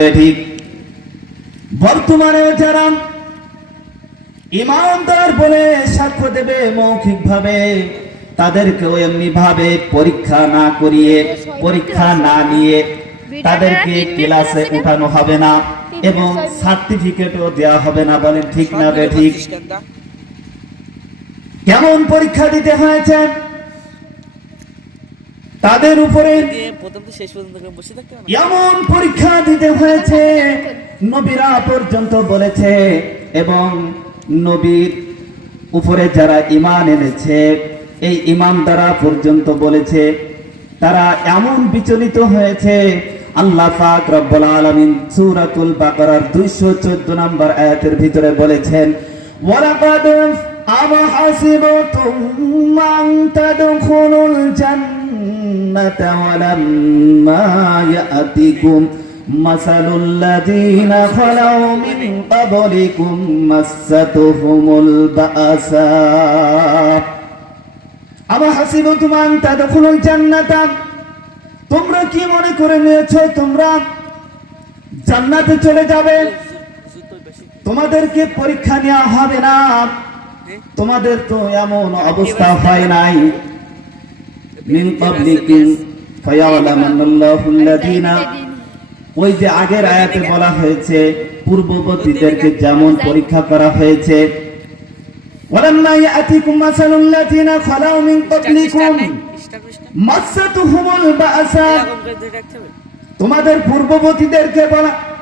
ঠিক বর্তমানে যারা ইমানদার বলে সাক্ষ্য দেবে মৌখিক ভাবে, তাদেরকেও এমনি ভাবে পরীক্ষা না করিয়ে, পরীক্ষা না নিয়ে তাদেরকে ক্লাসে উঠানো হবে না এবং সার্টিফিকেটও দেওয়া হবে না। বলেন ঠিক না ঠিক? কেমন পরীক্ষা দিতে হয়েছে তাদের উপরে, এমন পরীক্ষা দিতে হয়েছে নবীরা পর্যন্ত বলেছে এবং নবীর উপরে যারা ঈমান এনেছে এই ঈমানদাররা পর্যন্ত বলেছে, তারা এমন বিচলিত হয়েছে। আল্লাহ পাক রব্বুল আলামিন সূরাতুল বাকারার 214 নম্বর আয়াতের ভিতরে বলেছেন, ওয়ালাকাদ আমহাসিবতুম মান তাদখুলুল জান্নাতা ওয়ালাম্মা ইয়াতিকুম মাসালুল লাযীনা খালাউ মিন ক্বাবলিকুম মাসাতুহুমুল বা'সা আমহাসিবতুম আন তাদখুলুল জান্নাতা, তোমরা কি মনে করে নিয়েছো তোমরা জান্নাতে চলে যাবে, তোমাদেরকে পরীক্ষা নেওয়া হবে না? তোমাদের তো এমন অবস্থা হয় নাই। মিন ক্বাবলিকুম ফায়ালামান্নাল্লাহুল্লাযীনা, ওই যে আগের আয়াতে বলা হয়েছে পূর্ববর্তীদেরকে যেমন পরীক্ষা করা হয়েছে, ওয়ালাম্মা ইয়াতিকুম মাসালুল লাযীনা খালাউ মিন ক্বাবলিকুম মাসাতুহুমুল বা'সা, তোমাদের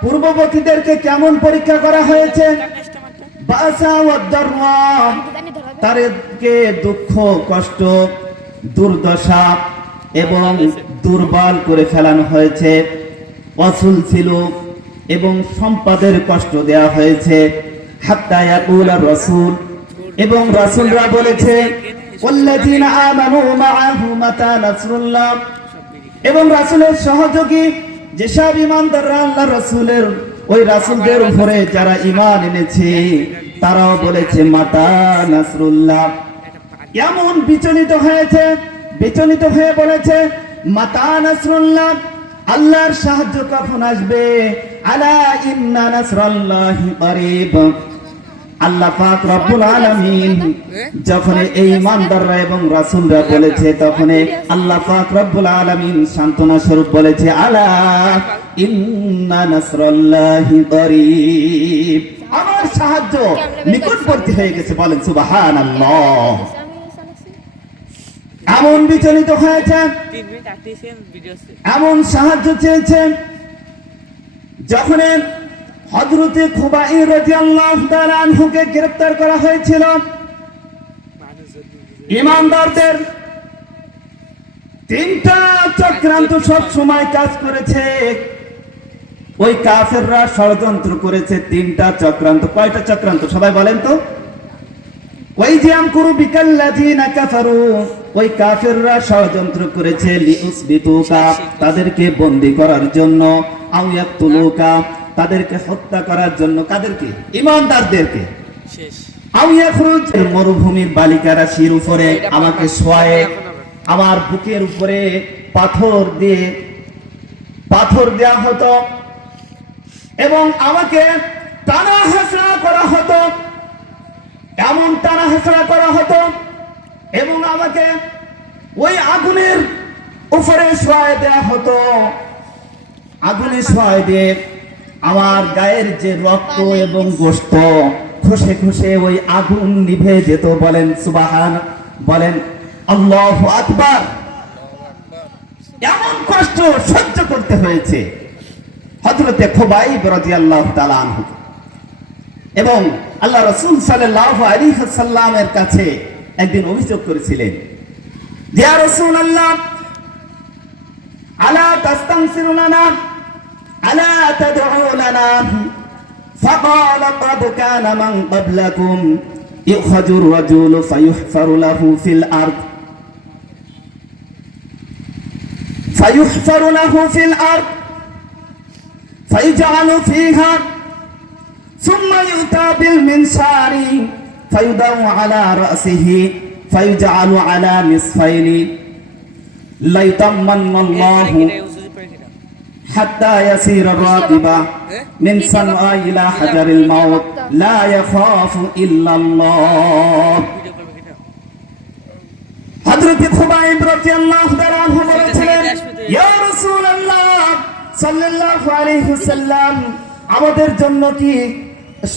পূর্ববর্তীদেরকে কেমন পরীক্ষা করা হয়েছে? বা'সা ওয়াদ দাররা, তাদেরকে দুঃখ কষ্ট দুর্দশা এবং দুর্বল করে ফেলানো হয়েছে। অসুল ছিল এবং সম্পদের কষ্ট দেওয়া হয়েছে। হাত্তা ইয়াকুল রাসূল, এবং রাসূলরা বলেছে ওয়াল্লাযীনা আমানু মাআহু মাতা নাসরুল্লাহ, এবং রাসূলের সহযোগী যেসব ঈমানদাররা আল্লাহ রাসূলের ওই রাসূলদের উপরে যারা ঈমান এনেছে তারাও বলেছে মাতা নাসরুল্লাহ। এমন বিচলিত হয়ে বলেছে মাতা নাসরুল্লাহ, আল্লাহর সাহায্য কখন আসবে? আলা ইন্না নাসরাল্লাহি করিব। আল্লাহ পাক রব্বুল আলামিন যখন এই ঈমানদাররা এবং রাসূলরা বলেছে, তখন আল্লাহ পাক রব্বুল আলামিন সান্ত্বনা স্বরূপ বলেছে আলা ইন্না নাসরাল্লাহি করিব, আমার সাহায্য নিকটবর্তী হয়ে গেছে। বলেন সুবহানাল্লাহ। এমন বিচলিত হয়েছে, এমন সাহায্য চেয়েছে। যখন হযরতে খুবাইব রাদিয়াল্লাহু তাআলা আনহুকে গ্রেফতার করা হয়েছিল, ঈমানদারদের তিনটা চক্রান্ত সব সময় কাজ করেছে। ওই কাফেররা ষড়যন্ত্র করেছে তিনটা চক্রান্ত। কয়টা চক্রান্ত সবাই বলেন তো? ওই যে আমকুরু বিকাল্লাযীনা কাফারু, ওই কাফেররা ষড়যন্ত্র করেছে লিউসবিতুকা, তাদেরকে বন্দী করার জন্য, আও ইয়াকতুলুকা, তাদেরকে হত্যা করার জন্য। কাদেরকে? ঈমানদারদেরকে। আও ইয়াখরুজ, মরুভূমির বালিকা রাশির উপরে আমাকে শোয়ায়ে আমার বুকের উপরে পাথর দেয়া হতো এবং আমাকে টানা হেঁচড়া করা হতো, এমন টানা হেঁচড়া করা হতো এবং আমাকে ওই আগুনের উপরে শোয়ায়ে দেয়া হতো। আগুনে শোয়ায়ে দিয়ে আমার গায়ের যে রক্ত এবং গোশত খসে খসে ওই আগুন নিভে যেত। বলেন সুবহান, বলেন আল্লাহু আকবার। এমন কষ্ট সহ্য করতে হয়েছে হযরতে খুবাইব রাদিয়াল্লাহু তাআলা আনহু। এবং আল্লাহ রাসূল সাল্লাল্লাহু আলাইহি ওয়াসাল্লামের কাছে একদিন অভিযোগ করেছিলেন, ইয়া রাসূলুল্লাহ আলা তাস্তানসিরু লানা আলা তাদউ লানা ফাকালা ক্বাদ কানা মান ক্বাবলাকুম ইউখাজুর রাজুলু ফায়ুহফারু লাহু ফিল আরদ ফায়ুজআলু ফিহা সুম্মা ইউতা বিল মিনসারি ফায়ুদাউ আলা রাসিহি ফায়ুজআলু আলা নিসফাইনি লাইতাম্মান্নাল্লাহু হাত্তা ইয়াসিরা রাকিবা মিন সানআ ইলা হাজারিল মাউত লা ইয়াখাফু ইল্লাল্লাহ। হযরত খুবাইব রাদিয়াল্লাহু তাআলা আনহু বলেছিলেন, ইয়া রাসূলুল্লাহ সাল্লাল্লাহু আলাইহি ওয়াসাল্লাম, আমাদের জন্য কি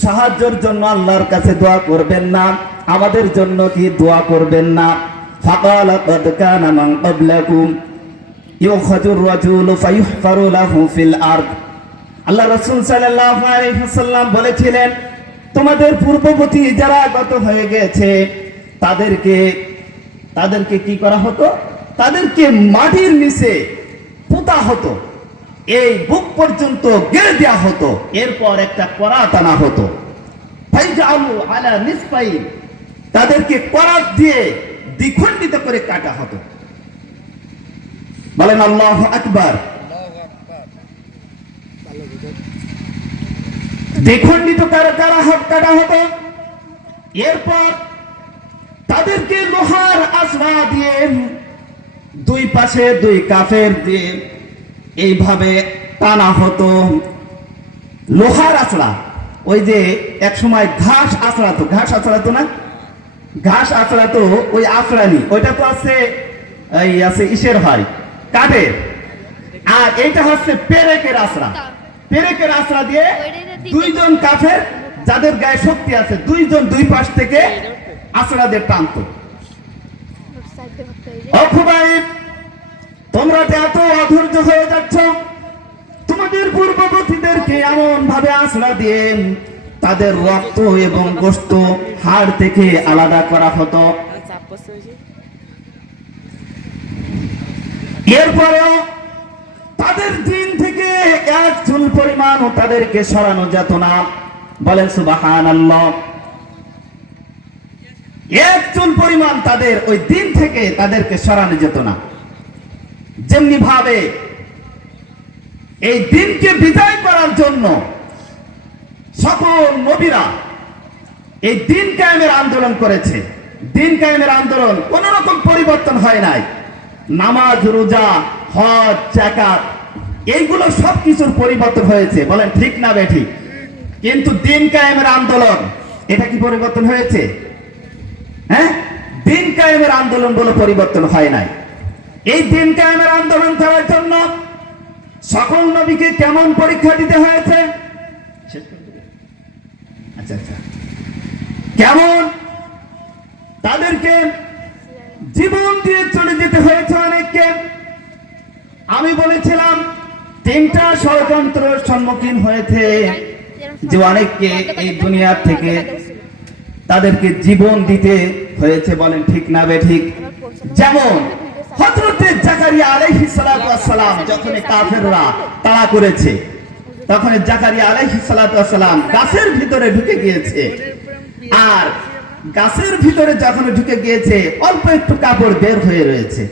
সাহায্যের জন্য আল্লাহর কাছে দোয়া করবেন না? আমাদের জন্য কি দোয়া করবেন না? ফাকালা কাদ কানা মান ক্বাবলাকুম ইউখাযুর রাজুলু ফায়ুহফারু লাহু ফিল আরদ। আল্লাহ রাসূল সাল্লাল্লাহু আলাইহি ওয়াসাল্লাম বলেছিলেন, তোমাদের পূর্ববর্তী যারা গত হয়ে গেছে তাদেরকে কি করা হতো? তাদেরকে মাটির নিচে পোতা হতো, এই বুক পর্যন্ত গেড়ে দেওয়া হতো, এরপর একটা করাত আনা হতো। ফাইজআলু আলা নিসফাইন, তাদেরকে করাত দিয়ে দ্বিখণ্ডিত করে কাটা হতো। বলেন আল্লাহু আকবার। দ্বিখণ্ডিত কাটা হতো। এরপর তাদেরকে লোহার আসরা দিয়ে দুই পাশে দুই কাফের দিয়ে এইভাবে টানা হতো। লোহার আছড়া, ওই যে এক সময় ঘাস আছড়াতো না, ঘাস আছড়াতো, ওই আছড়ানি, ওইটা তো আছে এই আছে ইসের হয় কাঠের, আর এইটা হচ্ছে পেরেকের আছড়া। পেরেকের আছড়া দিয়ে দুইজন কাফের যাদের গায়ে শক্তি আছে, দুইজন দুই পাশ থেকে আছড়া দিয়ে টানতো। খুবাইব, তোমরা এত অধৈর্য হয়ে যাচ্ছ, তোমাদের পূর্ববর্তীদেরকে এমন ভাবে আছড়া দিয়ে তাদের রক্ত এবং গোশত হাড় থেকে আলাদা করা হতো। এরপরেও তাদের দিন থেকে এক চুল পরিমাণও তাদেরকে সরানো যেত না। বলেন সুবহানাল্লাহ। এক চুল পরিমাণ তাদের ওই দিন থেকে তাদেরকে সরানো যেত না। যেমনি ভাবে এই দিনকে বিদায় করার জন্য সকল নবীরা এই দিন কায়েমের আন্দোলন করেছে। দিন কায়েমের আন্দোলন কোন রকম পরিবর্তন হয় নাই। নামাজ, রোজা, হজ, যাকাত, এইগুলো সবকিছুর পরিবর্তন হয়েছে। বলেন ঠিক না বেঠিক? কিন্তু দিন কায়েমের আন্দোলন, এটা কি পরিবর্তন হয়েছে? হ্যাঁ, দিন কায়েমের আন্দোলন বলে পরিবর্তন হয় নাই। এই দিন কায়েমের আন্দোলন করার জন্য সকল নবীকে কেমন পরীক্ষা দিতে হয়েছে? আচ্ছা, কেমন তাদেরকে জীবন দিয়ে চলে যেতে হয়েছে অনেককে। আমি বলেছিলাম তিনটা ষড়যন্ত্রের সম্মুখীন হয়েছে, যে অনেককে এই দুনিয়া থেকে তাদেরকে জীবন দিতে হয়েছে। বলেন ঠিক না বেঠিক? যেমন হযরতে জাকারিয়া আলাইহিস সালাতু ওয়াস সালাম যখন কাফেররা তাড়া করেছে, তখন জাকারিয়া আলাইহিস সালাতু ওয়াস সালাম গাছের ভিতরে ঢুকে গিয়েছে। আর গাছের ভিতরে যখন ঢুকে গিয়েছে অল্প একটু কাপড় বের হয়ে রয়েছে।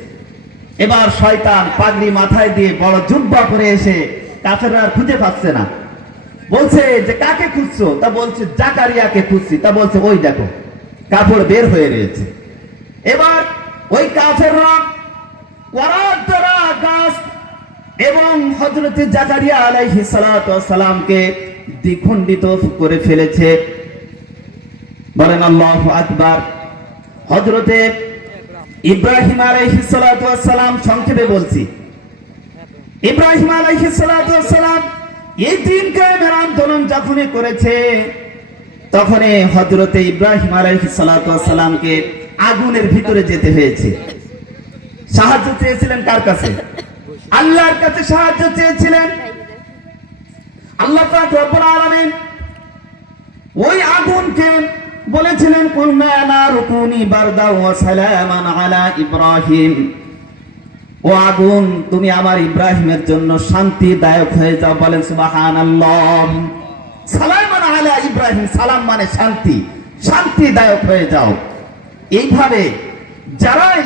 এবার শয়তান পাগড়ি মাথায় দিয়ে বড় জুব্বা পরে এসে কাফেররা খুঁজে পাচ্ছে না। বলছে যে কাকে খুঁজছো? তা বলছে জাকারিয়াকে খুঁজছি। তা বলছে ওই দেখো কাপড় বের হয়ে রয়েছে। এবার ওই কাফেররা করাত দ্বারা গাছ এবং হযরতে জাকারিয়া আলাইহিস সালাতু ওয়াস সালামকে দ্বিখণ্ডিত করে ফেলেছে। বলেন আল্লাহু আকবার। হযরতে ইব্রাহিম আলাইহিস সালাতু ওয়াস সালাম, সংক্ষেপে বলছি, ইব্রাহিম আলাইহিস সালাতু ওয়াস সালাম এই দিন কায়েমের আন্দোলন যখনই করেছে, তখনই হযরতে ইব্রাহিম আলাইহিস সালাতু ওয়াস সালামকে আগুনের ভিতরে যেতে হয়েছে। সাহায্য চেয়েছিলেন কার কাছে? আল্লাহর কাছে সাহায্য চেয়েছিলেন। আল্লাহ পাক রব্বুল আলামিন ওই আগুনকে বলেছিলেন কুলনা নারকুনি বারদা ওয়া সালামান আলা ইব্রাহিম, ও আগুন তুমি আমার ইব্রাহিমের জন্য শান্তিদায়ক হয়ে যাও। বলেন সুবহানাল্লাহ। সালামান আলা ইব্রাহিম, সালাম মানে শান্তি, শান্তিদায়ক হয়ে যাও। এইভাবে যারাই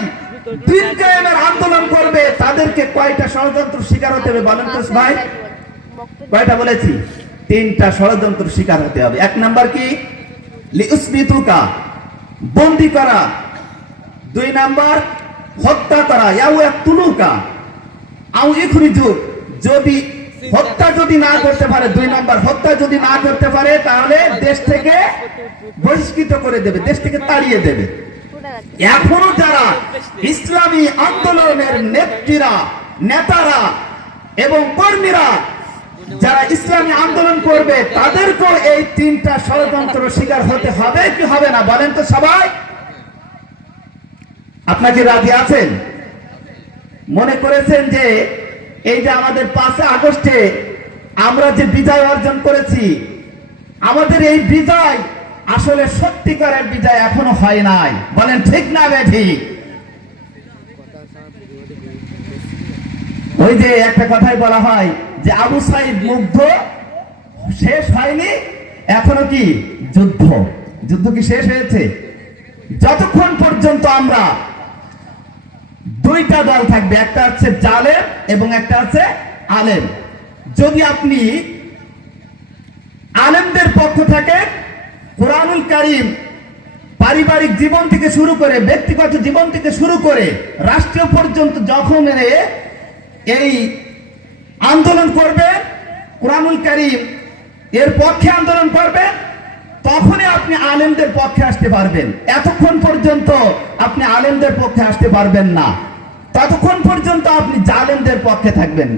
দিন কায়েমের আন্দোলন করবে তাদেরকে কয়টা ষড়যন্ত্র শিকার হতে হবে? বলেন তো ভাই, কয়টা বলেছি? তিনটা ষড়যন্ত্র শিকার হতে হবে। এক নাম্বার কি? লিউসবিতুকা, বন্দী করা। দুই নাম্বার হত্যা করা, ইয়াউ ইয়াকতুলুকা আও ইখরিজুক, যদি হত্যা যদি না করতে পারে, 2 নম্বর, হত্যা যদি না করতে পারে তাহলে দেশ থেকে বহিষ্কৃত করে দেবে, দেশ থেকে তাড়িয়ে দেবে। এখনো যারা ইসলামী আন্দোলনের নেতারা এবং কর্মীরা যারা ইসলামী আন্দোলন করবে তাদেরকেও এই 3টা ষড়যন্ত্র শিকার হতে হবে কি হবে না বলেন তো সবাই? আপনাকে রাজি আছেন? মনে করেছেন যে এই যে আমাদের 5 আগস্টে আমরা যে বিজয় অর্জন করেছি, আমাদের এই বিজয় আসলে সত্যিকারের বিজয় এখনো হয় নাই, বলেন ঠিক না বেঠিক? ওই যে একটা কথাই বলা হয় যে আবু সাইদ মুগ্ধ শেষ হয়নি, এখনো কি যুদ্ধ কি শেষ হয়েছে? যতক্ষণ পর্যন্ত আমরা 2টা দল থাকবে, একটা হচ্ছে জালেম এবং একটা হচ্ছে আলেম। যদি আপনি আলেমদের পক্ষ থেকে কুরআনুল কারীম পারিবারিক জীবন থেকে শুরু করে ব্যক্তিগত জীবন থেকে শুরু করে রাষ্ট্রীয় পর্যন্ত যখন এই আন্দোলন করবে, কুরআনুল কারীম এর পক্ষে আন্দোলন করবে, তখনই আপনি আলেমদের পক্ষে আসতে পারবেন। এতক্ষণ পর্যন্ত আপনি আলেমদের পক্ষে আসতে পারবেন না, ততক্ষণ পর্যন্ত আপনি জালেমদের পক্ষে থাকবেন,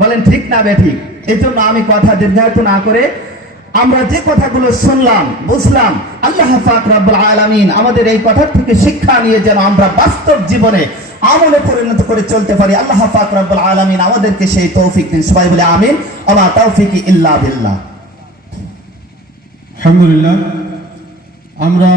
বলেন ঠিক না বেঠিক? এই জন্য আমি কথা দীর্ঘায়িত না করে আমরা যে কথাগুলো শুনলাম বুঝলাম, আল্লাহ পাক রব্বুল আলামিন আমাদের এই কথা থেকে শিক্ষা নিয়ে যেন আমরা বাস্তব জীবনে আমলে পরিণত করে চলতে পারি। আল্লাহ পাক রব্বুল আলামিন আমাদেরকে সেই তৌফিক দিন। সবাই বলে আমিন। ওয়া তাওফিকি ইল্লা বিল্লাহ। আলহামদুলিল্লাহ। আমরা